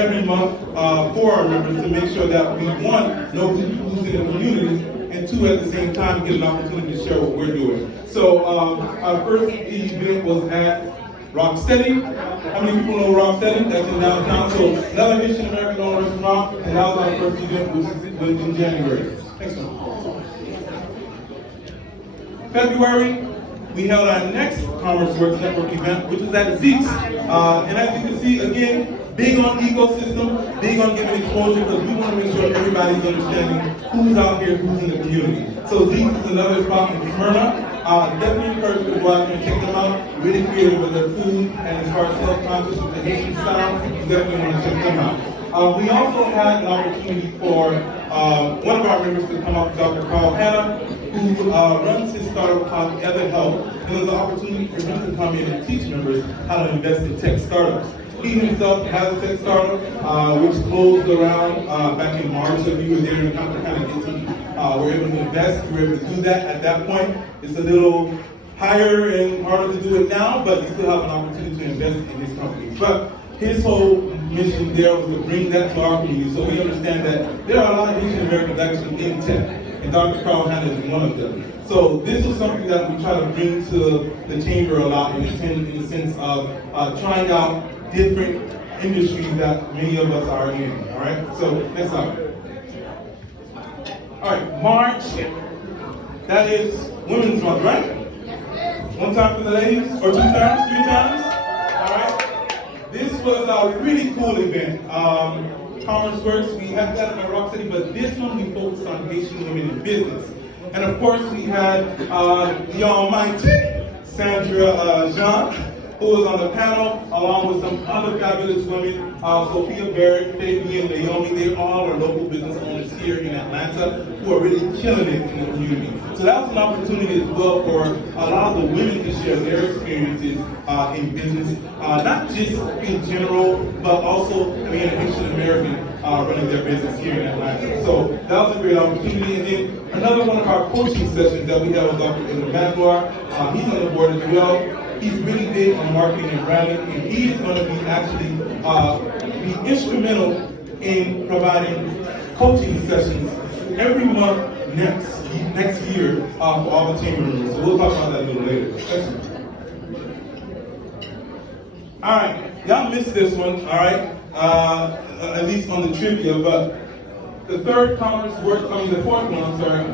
every month for our members to make sure that we, one, know who's in the community, and two, at the same time, get an opportunity to share what we're doing. So our first event was at Rocksteady. How many people know Rocksteady? That's in downtown. So another Haitian American owned restaurant, and that was our first event, which was in January. Next one. February, we held our next Commerce Works Network event, which was at Zeke's. And as you can see, again, big on ecosystem, big on giving exposure, because we want to make sure everybody's understanding who's out here, who's in the community. So Zeke's is another spot in Smyrna. Definitely encourage you to go out there and check them out. Really creative with their food, and as far as self-conscious with the Haitian style, you definitely want to check them out. We also had an opportunity for one of our members to come up, Dr. Carl Hanna, who runs his startup called Ever Health. And it was an opportunity for him to come in and teach members how to invest in tech startups. He himself has a tech startup, which closed around back in March. So you were there to kind of get to, were able to invest, you were able to do that at that point. It's a little higher and harder to do it now, but you still have an opportunity to invest in this company. But his whole mission there was to bring that to our community, so we understand that there are a lot of Haitian Americans actually in tech, and Dr. Carl Hanna is one of them. So this was something that we try to bring to the chamber a lot in the sense of trying out different industries that many of us are in. All right. So next slide. All right, March. That is Women's Month, right? One time for the ladies, or 2 times, 3 times? All right. This was a really cool event. Commerce Works, we had that in Rock City, but this one we focused on Haitian women in business. And of course we had the almighty Sandra Jean, who was on the panel, along with some other fabulous women, Sophia Barrett, Fabian, Naomi. They all are local business owners here in Atlanta who are really killing it in the community. So that was an opportunity as well for a lot of the women to share their experiences in business, not just in general, but also being a Haitian American running their business here in Atlanta. So that was a great opportunity. And then another one of our coaching sessions that we had with Dr. Emmanuel. He's on the board as well. He's really big on marketing and branding, and he is going to be actually be instrumental in providing coaching sessions every month next year for all the chamber members. So we'll talk about that a little later. All right, y'all missed this one. All right, at least on the trivia, but the fourth one, I'm sorry,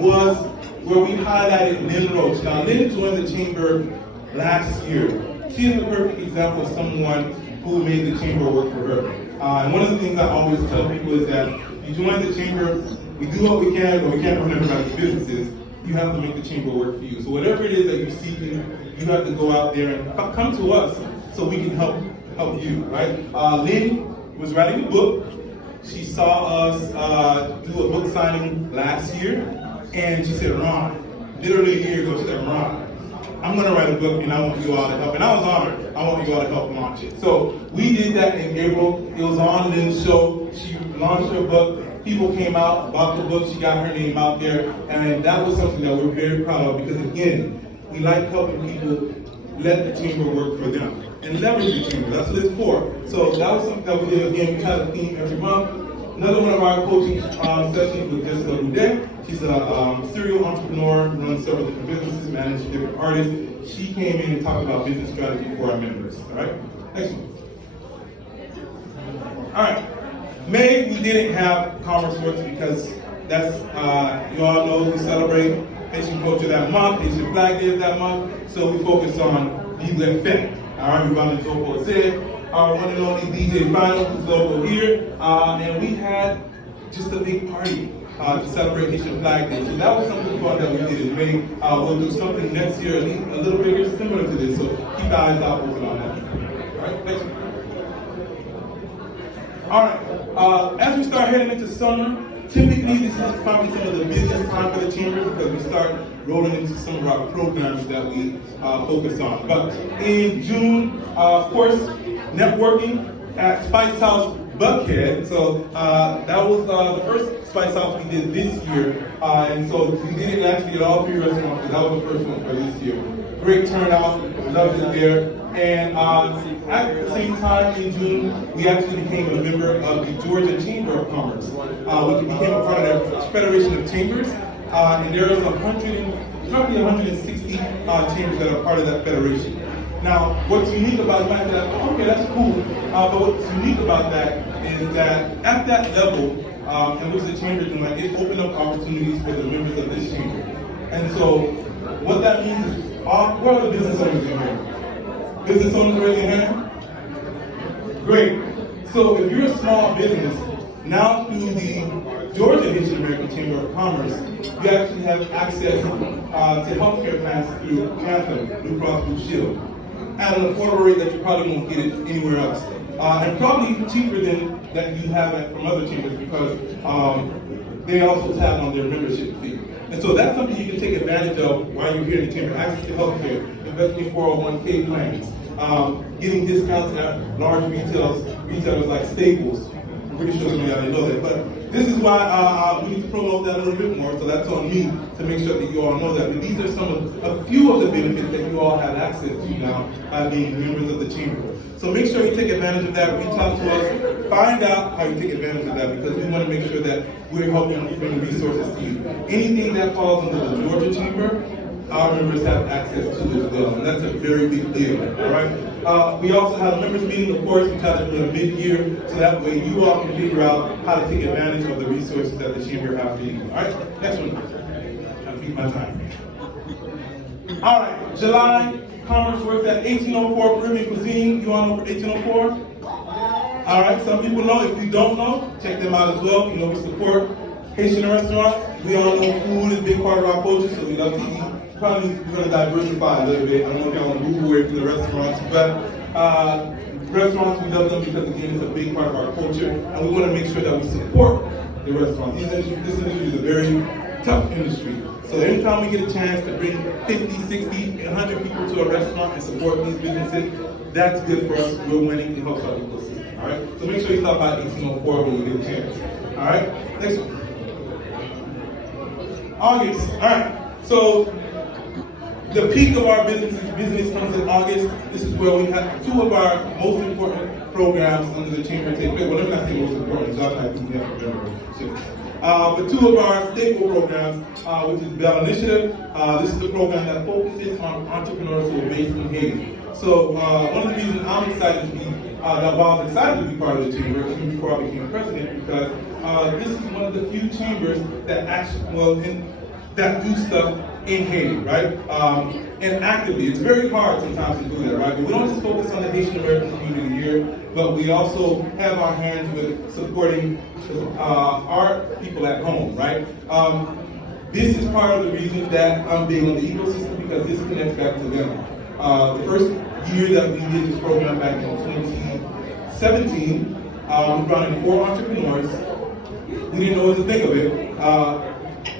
was where we highlighted Lynn Roach. Now, Lynn joined the chamber last year. She is a perfect example of someone who made the chamber work for her. And one of the things I always tell people is that if you join the chamber, we do what we can, but we can't run everybody's businesses. You have to make the chamber work for you. So whatever it is that you're seeking, you have to go out there and come to us so we can help you, right? Lynn was writing a book. She saw us do a book signing last year, and she said, Ron, literally a year ago, she said, Ron, I'm going to write a book and I want you all to help. And I was honored. I want you all to help launch it. So we did that in April. It was on Lynn's show. She launched her book. People came out, bought the book. She got her name out there. And that was something that we're very proud of because, again, we like helping people let the chamber work for them and leverage the chamber. That's what it's for. So that was something that we did. Again, we try to theme every month. Another one of our coaching sessions was Jessica Boudet. She's a serial entrepreneur, runs several different businesses, manages different artists. She came in and talked about business strategy for our members. All right, next one. All right, May we didn't have Commerce Works because that's you all know we celebrate Haitian culture that month, Haitian Flag Day that month. So we focus on Libre Fête. All right, we run into what said. Our one and only DJ Final, who's local here, and we had just a big party to celebrate Haitian Flag Day. So that was something fun that we did in May. We'll do something next year, a little bigger, similar to this. So keep eyes out on that. All right, next one. All right, as we start heading into summer, typically this is probably some of the busiest time for the chamber because we start rolling into some of our programs that we focus on. But in June, of course, networking at Spice House Buckhead. So that was the first Spice House we did this year. And so we did it actually at all 3 restaurants, because that was the first one for this year. Great turnout, loved it there. And at the same time, in June, we actually became a member of the Georgia Chamber of Commerce. We became a part of the Federation of Chambers, and there is roughly 160 chambers that are part of that federation. Now, what's unique about it, might say, okay, that's cool, but what's unique about that is that at that level, in which the chamber is doing, it opened up opportunities for the members of this chamber. And so, what that means is, what are the business owners in here? Business owners, raise your hand. Great. So, if you're a small business, now through the Georgia Haitian American Chamber of Commerce, you actually have access to healthcare plans through Anthem, Blue Cross Blue Shield, at an affordable rate that you probably won't get it anywhere else. And probably cheaper than that you have it from other chambers because they also tap on their membership fee. And so that's something you can take advantage of while you're here in the chamber. Access to healthcare, investing in 401k plans, getting discounts at large retailers like Staples. I'm pretty sure some of y'all didn't know that. But this is why we need to promote that a little bit more. So that's on me to make sure that you all know that. But these are a few of the benefits that you all have access to now by being members of the chamber. So make sure you take advantage of that, reach out to us, find out how you take advantage of that because we want to make sure that we're helping bring resources to you. Anything that falls under the Georgia Chamber, our members have access to as well, and that's a very big deal, all right? We also have a members meeting, of course, we try to do a mid-year, so that way you all can figure out how to take advantage of the resources that the chamber has for you, all right? Next one. I'm trying to beat my time. All right, July. Commerce works at 1804 Caribbean Cuisine. You all know 1804? All right, some people know. If you don't know, check them out as well. You know, we support Haitian restaurants. We all know food is a big part of our culture, so we love to eat. Probably we're going to diversify a little bit. I don't know if y'all want to move away from the restaurants, but restaurants, we love them because, again, it's a big part of our culture, and we want to make sure that we support the restaurants. This industry is a very tough industry. So anytime we get a chance to bring 50, 60, 100 people to a restaurant and support these businesses, that's good for us. We're winning. It helps our ecosystem. All right? So make sure you stop by 1804 when you get a chance. All right? Next one. August. All right. So the peak of our business comes in August. This is where we have two of our most important programs under the chamber take place. Well, let me not say most important. Y'all might be never remember. But two of our staple programs, which is Bell Initiative. This is a program that focuses on entrepreneurs who are based in Haiti. So one of the reasons I'm excited to be, while I was excited to be part of the chamber, even before I became president, because this is one of the few chambers that actually, that do stuff in Haiti, right? And actively. It's very hard sometimes to do that, right? But we don't just focus on the Haitian American community here, but we also have our hands with supporting our people at home, right? This is part of the reason that I'm big on the ecosystem because this connects back to them. The first year that we did this program back in 2017, we brought in 4 entrepreneurs. We didn't know what to think of it.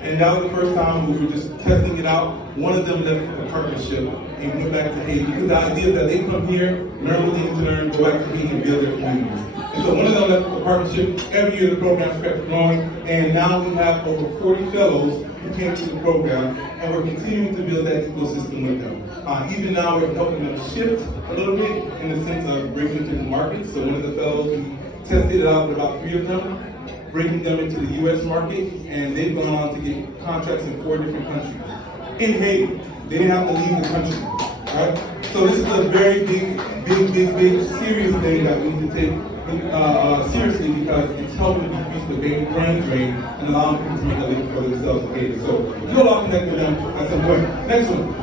And that was the first time we were just testing it out. One of them left a partnership and went back to Haiti because the idea is that they come here, learn what they need to learn, go back to Haiti and build their communities. And so one of them left a partnership. Every year the program kept growing, and now we have over 40 fellows who came to the program, and we're continuing to build that ecosystem with them. Even now we're helping them shift a little bit in the sense of bringing them to the market. So one of the fellows, we tested it out with about 3 of them, bringing them into the U.S. market, and they've gone on to get contracts in 4 different countries. In Haiti, they didn't have to leave the country, right? So this is a very big, serious thing that we need to take seriously because it's helping decrease the brain drain and allowing people to make a living for themselves in Haiti. So you'll all connect with them at some point. Next one.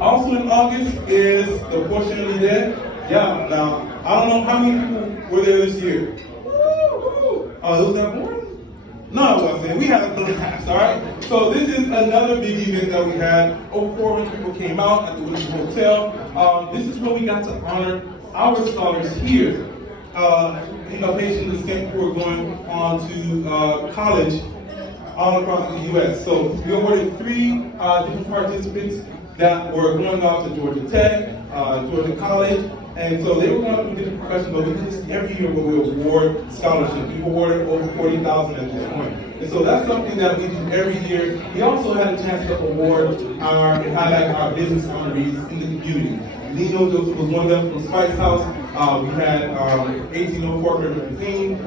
Also in August is the Fortunately Dead. Yeah, now, I don't know how many people were there this year. Oh, those that born? No, I wasn't. We had a blast, all right? So this is another big event that we had. Over 400 people came out at the Wilshire Hotel. This is where we got to honor our scholars here of Haitian descent who are going on to college all across the U.S. So we awarded 3 different participants that were going off to Georgia Tech, Georgia College, and so they were going through different professions, but we do this every year where we award scholarships. We've awarded over 40,000 at this point. And so that's something that we do every year. We also had a chance to award and highlight our business honorees in the community. Lino Joseph was one of them from Spice House. We had 1804 Cuisine,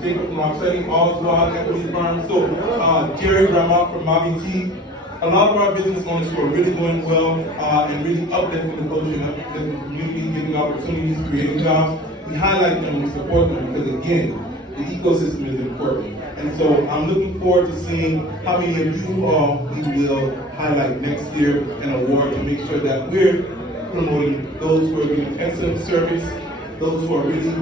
Jacob from Rocksteady, Oswald, Equity Farm. So Jerry Grandma from Bobby T. A lot of our business owners who are really doing well and really uplifting the culture and uplifting the community, giving opportunities, creating jobs. We highlight them, we support them because again, the ecosystem is important. And so I'm looking forward to seeing how many of you all we will highlight next year and award to make sure that we're promoting those who are doing excellent service, those who are really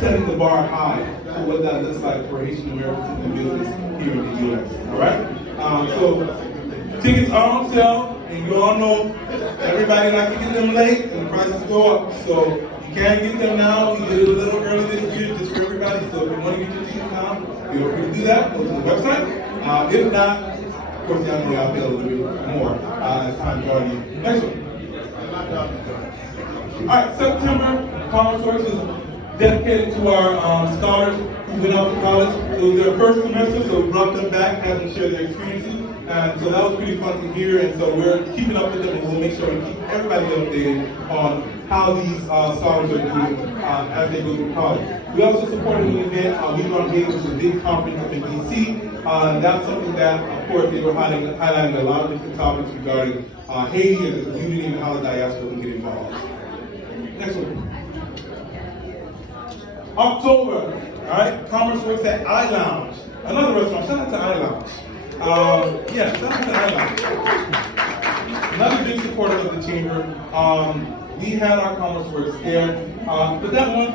setting the bar high for what that looks like for Haitian Americans in business here in the U.S. All right? So tickets are on sale, and you all know everybody likes to get them late and the prices go up. So you can't get them now. You did it a little early this year just for everybody. So if you want to get your tickets now, feel free to do that. Go to the website. If not, of course, y'all know y'all pay a little bit more as time goes on. Next one. All right, September Commerce Works is dedicated to our scholars who went out to college. It was their first semester, so we brought them back, had them share their experiences. And so that was pretty fun to hear, and so we're keeping up with them, and we'll make sure we keep everybody updated on how these scholars are doing as they go through college. We also supported an event, We Run Haiti, which is a big conference up in DC. That's something that, of course, they were highlighting a lot of different topics regarding Haiti and the community and how the diaspora can get involved. Next one. October, all right, Commerce Works at I Lounge. Another restaurant, shout out to I Lounge. Yeah, shout out to I Lounge. Another big supporter of the chamber. We had our Commerce Works there, but that one,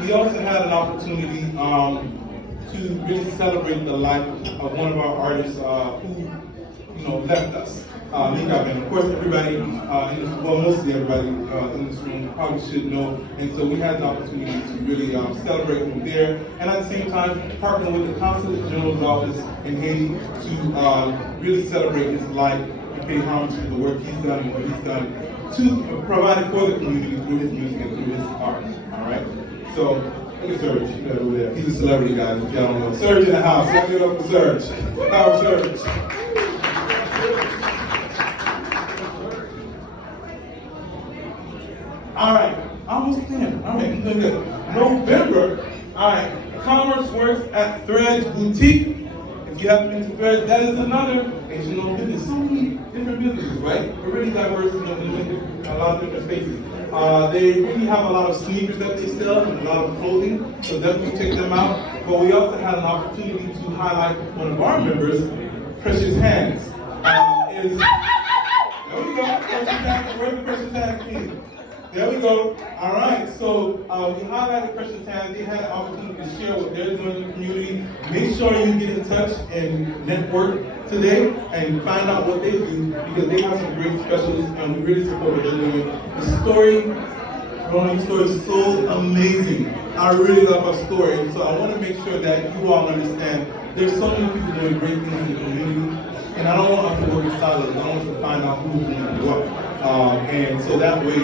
we also had an opportunity to really celebrate the life of one of our artists who left us. And of course, everybody mostly everybody in this room probably should know. And so we had an opportunity to really celebrate him there, and at the same time partner with the Consulate General's office in Haiti to really celebrate his life and pay homage to the work he's done and what he's done to provide for the community through his music and through his art. All right. So look at Serge over there. He's a celebrity, guys. If y'all don't know, Serge in the house. Let's give it up for Serge. Power Serge. All right, almost there. All right, keep doing good. November, all right, Commerce Works at Threads Boutique. If you haven't been to Threads, that is another Asian-owned business. So many different businesses, right? We're really diverse in a lot of different spaces. They really have a lot of sneakers that they sell and a lot of clothing, so definitely check them out. But we also had an opportunity to highlight one of our members, Precious Hands. There we go, Precious Hands. Where's the Precious Hands team? There we go. All right. So we highlighted Precious Hands. They had an opportunity to share what they're doing in the community. Make sure you get in touch and network today and find out what they do, because they have some great specialists and we really support what they're doing. The story, Ronald's story is so amazing. I really love her story. And so I want to make sure that you all understand there's so many people doing great things in the community. And I don't want us to work in silos. I want us to find out who's doing what. And so that way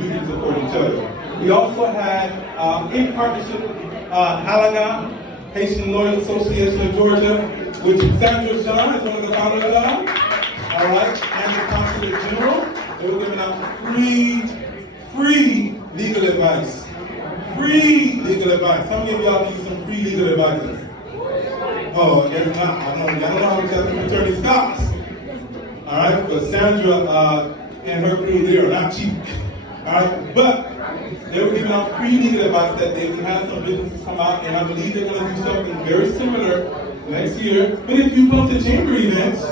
we can support each other. We also had, in partnership with Alaga, Haitian Lawyers Association of Georgia, which Sandra Sean is one of the founders of, all right, and the Consulate General. They were giving out free legal advice. Free legal advice. How many of y'all need some free legal advice? Oh, there's not. I don't know how much that attorneys cost. All right, but Sandra and her crew, they are not cheap. All right, but they were giving out free legal advice that day. We had some businesses come out, and I believe they're going to do something very similar next year. But if you come to chamber events,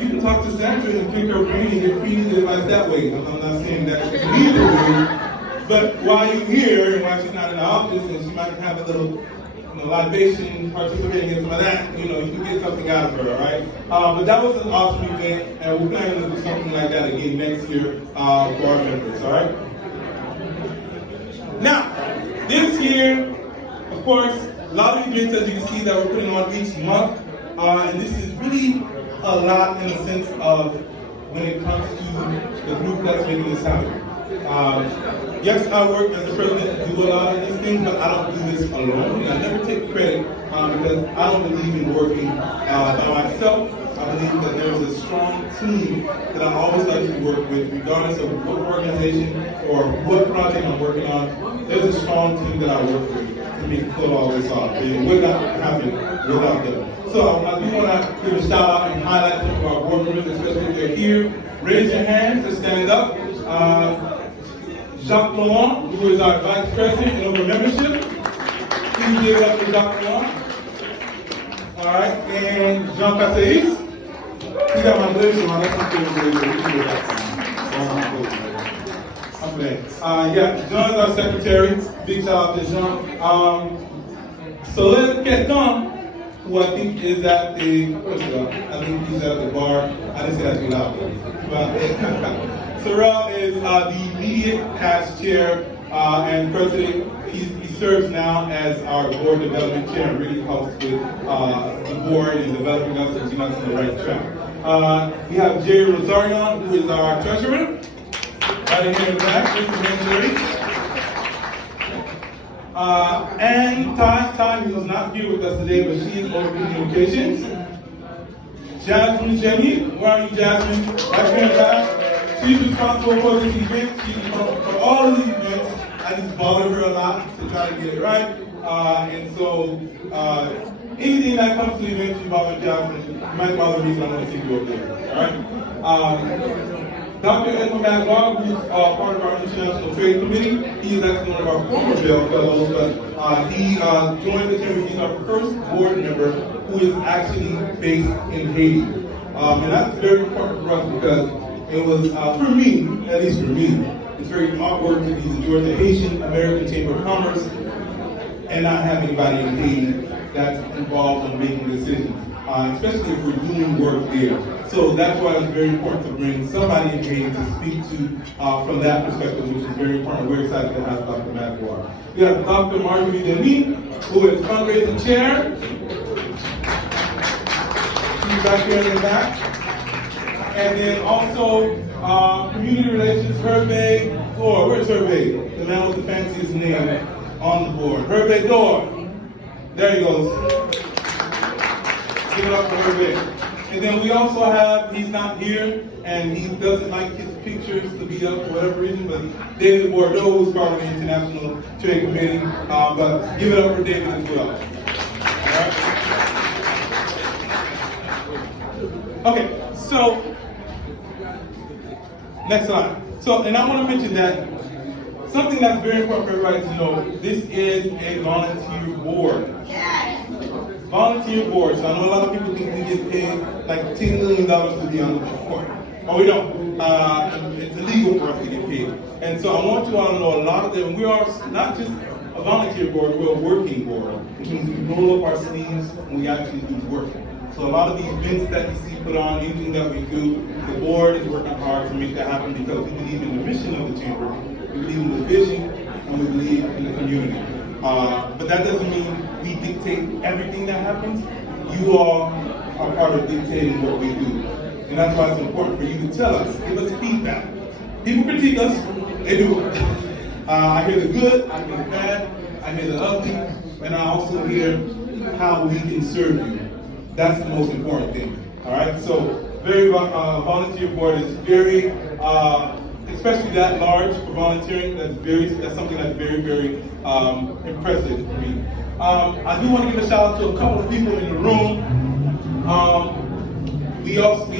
you can talk to Sandra and pick her brain and get free legal advice that way. I'm not saying that you need to do, but while you're here and while she's not in the office and she might have a little libation, participating in some of that, you can get something out of her, all right? But that was an awesome event, and we're planning to do something like that again next year for our members, all right? Now, this year, of course, a lot of events, as you can see, that we're putting on each month, and this is really a lot in the sense of when it comes to the group that's making this happen. Yes, I work as the president, do a lot of these things, but I don't do this alone. And I never take credit because I don't believe in working by myself. I believe that there is a strong team that I always like to work with, regardless of what organization or what project I'm working on. There's a strong team that I work with to pull all this off. It would not happen without them. So I do want to give a shout out and highlight some of our board members, especially if they're here. Raise your hands and stand up. Jacques Laurent, who is our Vice President and over membership. Please give it up for Jacques Laurent. All right, and Jean Cassis. He got my list, so that's not yeah, Jean is our secretary. Big shout out to Jean. Soleil Queton, who I think is at the, I think he's at the bar. I didn't say that too loud. But Sorrel is the immediate past chair and president. He serves now as our board development chair and really helps with the board and developing us and getting us on the right track. We have Jerry Rosarion, who is our treasurer. Right here in the back, Jerry. And Ty, who is not here with us today, but she is over communications. Jasmine Jenny, where are you, Jasmine? Right here in the back. She's responsible for this event. She's responsible for all of these events. I just bother her a lot to try to get it right. And so, anything that comes to the event, you bother Jasmine. You might bother me, so I'm going to see you over there. All right? Dr. Edwin Magloire, who is part of our International Trade Committee, he is actually one of our former Bell Fellows, but he joined the Chamber. He's our first board member who is actually based in Haiti. And that's very important for us because it was, for me, at least for me, it's very awkward to be the Georgia Haitian American Chamber of Commerce and not have anybody in Haiti that's involved in making decisions, especially if we're doing work there. So that's why it's very important to bring somebody in Haiti to speak to from that perspective, which is very important. We're excited to have Dr. Magloire. We have Dr. Marjorie Denis, who is fundraising chair. She's back here in the back. And then also community relations, Hervé Dor. Where's Hervé? The man with the fanciest name on the board. Hervé Dor. There he goes. Give it up for Hervé. And then we also have, he's not here, and he doesn't like his pictures to be up for whatever reason, but David Bordeaux, who's part of the International Trade Committee, but give it up for David as well. All right? Okay, so, next slide. So, and I want to mention that something that's very important for everybody to know, this is a volunteer board. Yes. Volunteer board. So I know a lot of people think we get paid like $10 million to be on the board. But we don't. It's illegal for us to get paid. And so I want you all to know a lot of them. We are not just a volunteer board, we're a working board, which means we roll up our sleeves and we actually do work. So a lot of these events that you see put on, anything that we do, the board is working hard to make that happen because we believe in the mission of the chamber, we believe in the vision, and we believe in the community. But that doesn't mean we dictate everything that happens. You all are part of dictating what we do. And that's why it's important for you to tell us, give us feedback. People critique us, they do. I hear the good, I hear the bad, I hear the ugly, and I also hear how we can serve you. That's the most important thing. All right, so very volunteer board is very, especially that large for volunteering. That's something that's very, very impressive for me. I do want to give a shout out to a couple of people in the room. We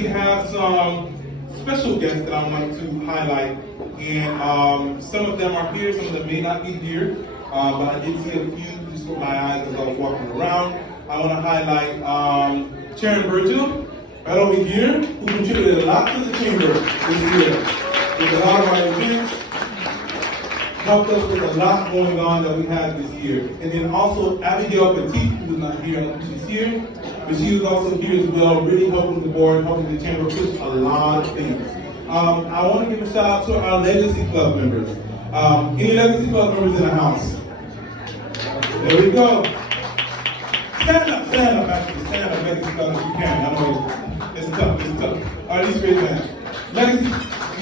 have some special guests that I want to highlight, and some of them are here, some of them may not be here, but I did see a few just with my eyes as I was walking around. I want to highlight Sharon Virgil, right over here, who contributed a lot to the chamber this year. With a lot of our events, helped us with a lot going on that we had this year. And then also Abigail Petit, who is not here, I don't think she's here, but she was also here as well, really helping the board, helping the chamber push a lot of things. I want to give a shout out to our Legacy Club members. Any Legacy Club members in the house? There we go. Stand up, actually. Stand up, Legacy Club, if you can. I know it's tough. All right, let's raise your hand. Legacy,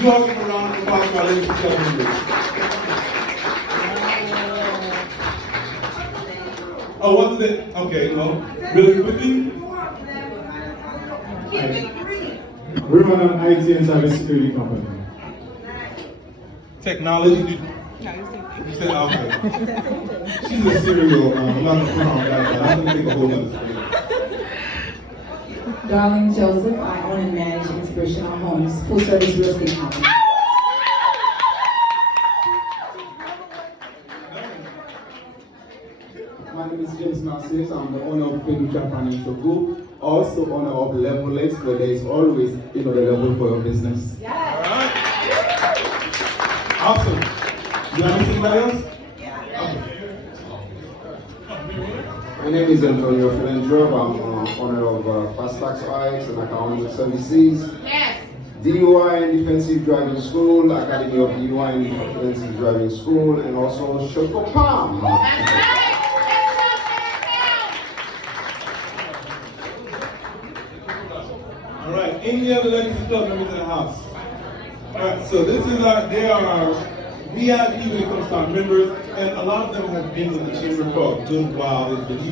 You all give a round of applause for our ladies and gentlemen. Oh, what is it? Okay, well, really quickly. We run an IT and cybersecurity company. Technology. You said okay. She's a serial. I'm not gonna put her on that. I can think a whole other thing. Darling Joseph, I own and manage Inspirational Homes, full service real estate company. My name is James Marcius. I'm the owner of Fiducia Financial Group, also owner of Level X, where there is always, the level for your business. All right. Awesome. You have anybody else? My name is Antonio Filendrov. I'm owner of Fast Tax RX and Accounting Services. Yes. DUI and Defensive Driving School, Academy of DUI and Defensive Driving School, and also Shoko Palm. That's right. All right. Any other legacy club members in the house? All right. So this is they are our VIP when it comes to our members, and a lot of them have been in the chamber for a good while. They believe